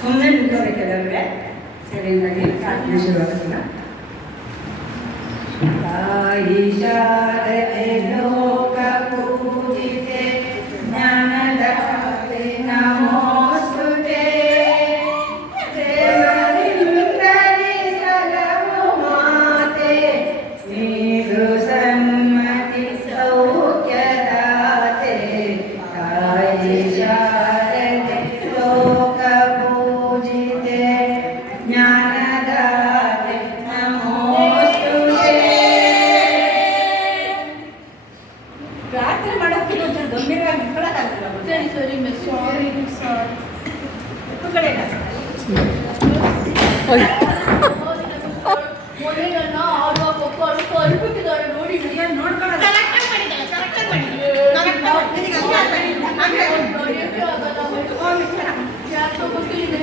ಸುಮ್ಮನೆ ನಿಂತೋಬೇಕಲ್ಲವೇ ಸರಿಯಾಗಿ ಪ್ರಾರ್ಥನೆ ಶುರುವಾಗುತ್ತಿಲ್ಲ. ತಾಯಿ ಶಾರದೆ ಲೋಕ ಪೂಜಿತೆ ಜ್ಞಾನದಾತೆ ನಮೋಸ್ತುತೆ ದೇವರಿಂದಲೇ ಸಲಹು ಮಾತೆ ನೀಡು ಸನ್ಮತಿ ಸೌಖ್ಯದಾತೆ ತಾಯಿ ಶಾರದೆ ಲೋಕ ಪೂಜಿತೆ ಜ್ಞಾನದಾತೆ ನಮೋಸ್ತುತೆ. ಪ್ರಾರ್ಥನೆ ಮಾಡೋಕ್ಕೆ ಒಂಚೂರು ಗಂಭೀರವಾಗಿ ನಿಂತ್ಕೊಳ್ಳೋಕ್ಕಾಗಲ್ಲ. ಸರಿ ಸರಿ ಮಿಸ್ ಸಾರಿ ಸರ್ ಕಡೆ ಮೊನ್ನೆನ ಆಡುವಾಗ ಒಬ್ಬರು ಅಲ್ಬಿಟ್ಟಿದ್ದಾರೆ ನೋಡಿ ನೋಡ್ಕೊಳ್ಳೋದು ಯಾಕೆ ಗೊತ್ತಿದೆ.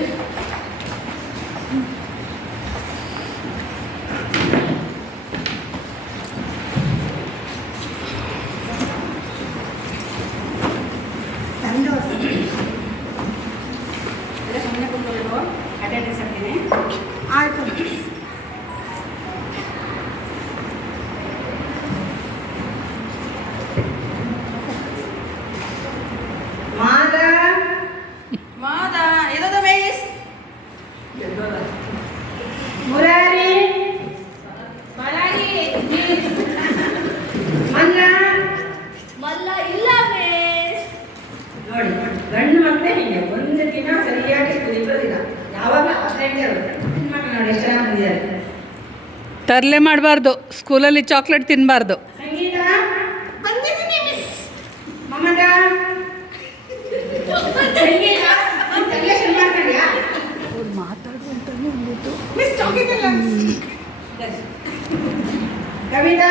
ಸುಮ್ಮನೆ ಕುತ್ಕೊಂಡು ಅಟೆಂಡೆನ್ಸ್ ಹಾಕ್ತೀನಿ. ಆಯಿತು. ಮಾದ ಮಾದ ಎದದ ಮಿಸ್ ಮುರಾರಿ ಮಲಾಗಿ ಮಲ್ಲ ಮಲ್ಲ ಇಲ್ಲ ಮಿಸ್. ನೋಡಿ ಗಂಡು ಮಕ್ಕಳೇ ಹೀಗೆ ಒಂದು ದಿನ ಸರಿಯಾಗಿ ಇರೋದಿಲ್ಲ, ಯಾವಾಗ ಅಟೆಂಡೇ ಇರುತ್ತೆ. ಹೆಣ್ಮಕ್ಳು ನೋಡಿ ಎಷ್ಟು ಜನ ಬಂದಿದ್ದಾರೆ. ತರಲೆ ಮಾಡಬಾರ್ದು, ಸ್ಕೂಲಲ್ಲಿ ಚಾಕ್ಲೇಟ್ ತಿನ್ನಬಾರ್ದು. ಸಂಗೀತ ಬಂದಿದ್ದೀನಿ ಮಿಸ್. ಮಮತ ಸಂಗೀತ ತರಲೆ ಶುರು ಮಾಡ್ಕೊಂಡ್ಯಾ miss chocolate Kavitha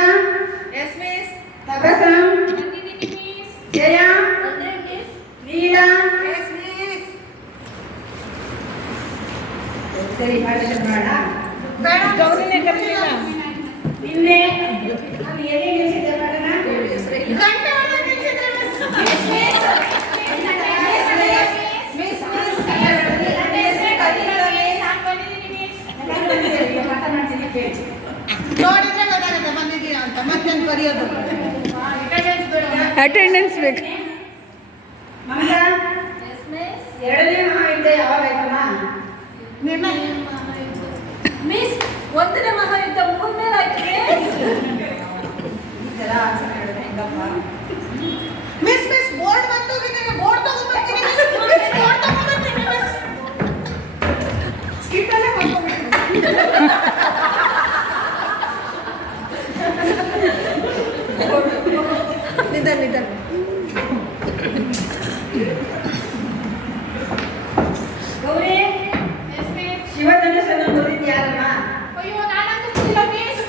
yes miss. Tabassum ಬಂದಿದ್ದೀನಿ ಮಿಸ್. ಜಯ ಬಂದ್ರೆ ಮಿಸ್. Neela yes miss. ಸರಿ ಭಾಷಣ ಮಾಡ ಬೇಡ ಗೌರಿನೇ ಕರೆದಿಲ್ಲ. ನಿನ್ನೆ ನಾನು ಎಲ್ಲಿ ನಿಲ್ಲಿಸಿದ್ದೆ ಪಠಣ ಗಂಟೆ ಒಳಗೆ ನಿಲ್ಸಿದ್ರೆ miss. Yes miss. Miss miss ಮಾತನಾಡ್ತೀನಿ ಕೇಳಿ. ನೋಡಿದ್ರೆ ಗೊತ್ತಾಗುತ್ತೆ ಬಂದಿದ್ದೀರಾ ಅಂತ. ಮತ್ತೇನು ಕರೆಯೋದು ಅಟೆಂಡೆನ್ಸ್ ಬೇಕು. Mamata yes miss. ಎರಡನೇ ಮಹಾಯುದ್ಧ ಯಾವಾಗ ಆಯ್ತಮ್ಮ? ಮಿಸ್ ಒಂದನೇ ಮಹಾಯುದ್ಧ ಮೂರನೇ ಆಯ್ತು ಈ ಥರ ಆನ್ಸರ್ ಹೇಳಿದ್ರೆ ಹೆಂಗಪ್ಪ? ಮಿಸ್. ಮಿಸ್ ಬೋರ್ಡ್ ಬಂದೋಗಿದ್ದೀನಿ, ಬೋರ್ಡ್ ತಗೊಂಡ್ಬರ್ತೀನಿ ಮಿಸ್. ಮಿಸ್ ಬೋರ್ಡ್ ತಗೊಂಡ್ಬರ್ತೀನಿ ಮಿಸ್. ಸ್ಕಿಪ್ ಅಲ್ಲೇ ಮಾಡ್ಕೊಂಡ್ಬಿಟ್ಟು ನಿಧಾನ ಗೌರಿ ಎಸ್ ಮಿಸ್. ಶಿವಧನುಸ್ಸನ್ನು ಓದಿದ್ಯಾರಮ್ಮ? ಅಯ್ಯೋ ನಾನಂತೂ ಗೊತ್ತಿಲ್ಲ ಮಿಸ್.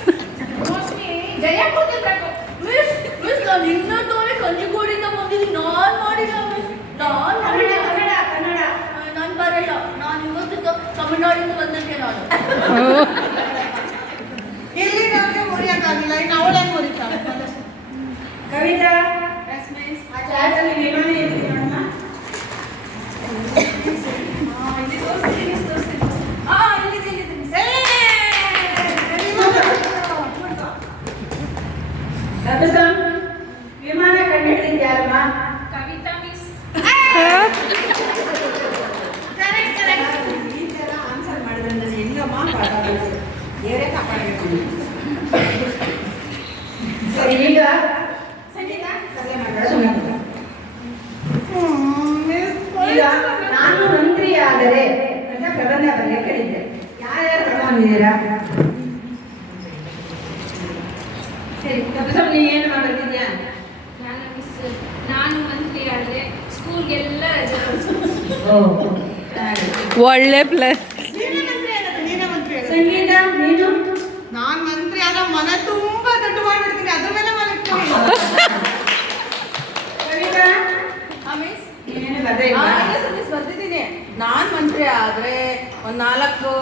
ಮೋಸ್ಟ್ಲಿ ಜಯ ಕೊಟ್ಟಿರ್ಬೇಕು ಮಿಸ್. ಮಿಸ್ ನಾನು ಇನ್ನೂ ತೋರಿ ಕಂಚಿಕೋಡಿಂದ ಬಂದಿದ್ದೀನಿ, ನಾನು ಮಾಡಿಲ್ಲ ಮಿಸ್. ನಾನು ಕನ್ನಡ ಕನ್ನಡ ಕನ್ನಡ ನಾನು ಬರಲ್ಲ. ನಾನು ಇವತ್ತು ತಮಿಳ್ನಾಡಿಂದ ಬಂದಕ್ಕೆ ನಾನು ಇಲ್ಲಿ ನಮಗೆ ಮುರಿಯೋಕ್ಕಾಗಿಲ್ಲ, ಇನ್ನು ಅವಳೇ ಮುರಿತಾಳೆ. Kavita yes miss. ಆ ಚಾರ್ಟಲ್ಲಿ ವಿಮಾನ ಎಲ್ಲಿದೆ ನೋಡಮ್ಮ? ಇಲ್ಲಿ ತೋರಿಸ್ತೀನಿ ಮಿಸ್, ತೋರಿಸ್ತೀನಿ. ಇಲ್ಲಿದೆ ಮಿಸ್. ತಬಸಂ ವಿಮಾನ ಕಂಡುಹಿಡಿದಿದ್ಯಾರಮ್ಮ? ಕವಿತಾ ಮಿಸ್. ಈ ಥರ ಆನ್ಸರ್ ಮಾಡಿದ್ರೆ ಹೆಂಗಮ್ಮ ಕಾಪಾಡೋದು? ಏರೇ ಕಾಪಾಡಬೇಕು. ಸರಿ ಈಗ ಸಂಗೀತ ಕಥೆ ಮಾತಾಡೋ ಸುಮ್ಮನೆ ಕೂತ್ಕೊ. ಈಗ ನಾನು ಮಂತ್ರಿಯಾದರೆ ಅಂತ ಪ್ರಬಂಧ ಬರೆಯಕ್ಕೆ ಹೇಳಿದ್ದೆ. ಯಾರ್ಯಾರು ತಗೊಂಡಿದ್ದೀರಾ? ಸರಿ ತಬಸಂ ನೀ ಏನು ಬರ್ತಿದ್ಯಾ? ನಾನು ಮಿಸ್. ನಾನು ಮಂತ್ರಿ ಆದರೆ ಸ್ಕೂಲ್ಗೆಲ್ಲ ರಜೆ ಓ ಚೆನ್ನಾಗಿದೆ. ಒಳ್ಳೆ ಪ್ಲಸ್. ನೀನೇ ಮಂತ್ರಿ ಆಗೋದು. ಸಂಗೀತ ನೀನು? ನಾನು ಮಂತ್ರಿ ಆದ್ರೆ ಮನೆ ತುಂಬಾ ದುಡ್ಡು ಮಾಡ್ಬಿಡ್ತೀನಿ, ಅದ್ರ ಮೇಲೆ ಮನೆ ಕವಿತಾ ಮಿಸ್. ನೀನೇನು ಅದೇ ಇಲ್ಲ. ಮಿಸ್ ಬರ್ತಿದ್ದೀನಿ. ನಾನು ಮಂತ್ರಿ ಆದ್ರೆ ಒಂದು 4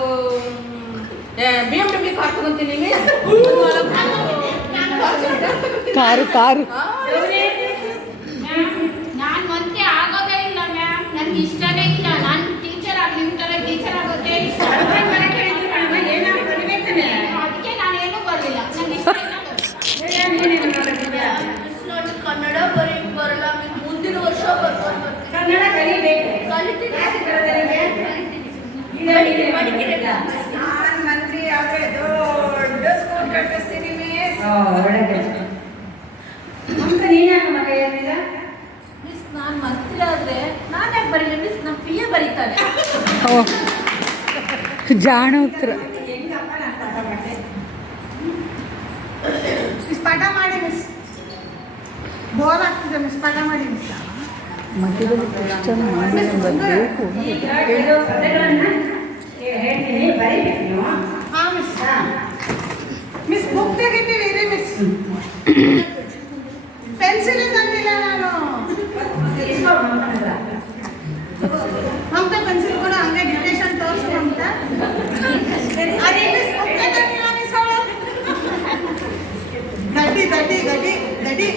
BMW ಕಾರ್ ತಗೊಂತೀನಿ ಮಿಸ್. ಕಾರು ಕಾರು ನಾನು ಮಂತ್ರಿ ಆಗೋದೇ ಇಲ್ಲ ಮ್ಯಾಮ್. ನನ್ಗೆ ಇಷ್ಟನೇ ಇಲ್ಲ. ನಾನು ಟೀಚರ್ ಆಗಿ ನಿಮ್ಮ ಥರ ಟೀಚರ್ ಆಗೋದೇ ಇಷ್ಟ. ಏನಾದ್ರು ಬರಿಬೇಕನೆ. ಅದಕ್ಕೆ ನಾನೇನು ಬರಲಿಲ್ಲ. ನನಗೆ ಇಷ್ಟ ಇಲ್ಲ. ನೀನೇನು ಮಾಡೋದಿದ್ಯಾ? ಮಿಸ್ ನೋಡಿ ಕನ್ನಡ ಬರೀಕ್ ಬರಲ್ಲ ಮಿಸ್. ಮುಂದಿನ ವರ್ಷ ಬರ್ಕೊಂಡು ಕನ್ನಡ ಕಲಿಬೇಕು. ಕಲಿತೀನಿ. ಯಾಕೆ ಬರೋದಿಲ್ಲ? ನಾನು ಮಂತ್ರಿ ಆದ್ರೆ ದೊಡ್ಡ ಸ್ಕೂಲ್ ಕಟ್ಟಿಸ್ತೀನಿ ಮಿಸ್. ಒಳ್ಳೆ ಕೆಲಸ. ಅಂತ ನೀನ್ಯಾಕೆ ಮಗ ಏನಿಲ್ಲ? ಮಿಸ್ ನಾನು ಮಂತ್ರಿ ಆದ್ರೆ ನಾನು ಯಾಕೆ ಬರೀಲ್ಲ ಮಿಸ್? ನಮ್ಮ PA ಬರೀತಾರೆ. ಓ ಜಾಣ ಉತ್ತರ. ಹೆಂಗಪ್ಪ ನಾನು ಪಾಠ ಮಾಡಿದೆ? ಮಿಸ್ ಪಾಠ ಮಾಡಿ ಮಿಸ್. ಬೋರ್ ಆಗ್ತಿದೆ ಮಿಸ್, ಪಾಠ ಮಾಡಿ ಮಿಸ್. ಮಧ್ಯದಲ್ಲಿ ಕ್ವಶನ್ ಮಾಡಿ ಬರಬೇಕು. ಈಗ ಕೆಲವು ಪದಗಳನ್ನ ಹೇಳ್ತೀನಿ, ಬರೀಬೇಕು ನೀವು. ಹಾ ಮಿಸ್. ಮಿಸ್ ಬುಕ್ ತೆಗಿತೀವಿ ಮಿಸ್. ಪೆನ್ಸಿಲ್ ತಂದಿಲ್ಲ ನಾನು. ಇಸ್ಕೊ ಮಮ್ಮನ. ಮಮತಾ ಪೆನ್ಸಿಲ್ ಕೂಡ ಹಂಗೆ ಡಿಟೇಷನ್ ತೋರಿಸಿ ಅಂತ. ಅದೇ ಮಿಸ್ ಬುಕ್ ತಂದಿಲ್ಲ ಮಿಸ್ ಅವಳು. ಗಡ್ಡಿ ಗಡ್ಡಿ ಗಡ್ಡಿ ಗಡ್ಡಿ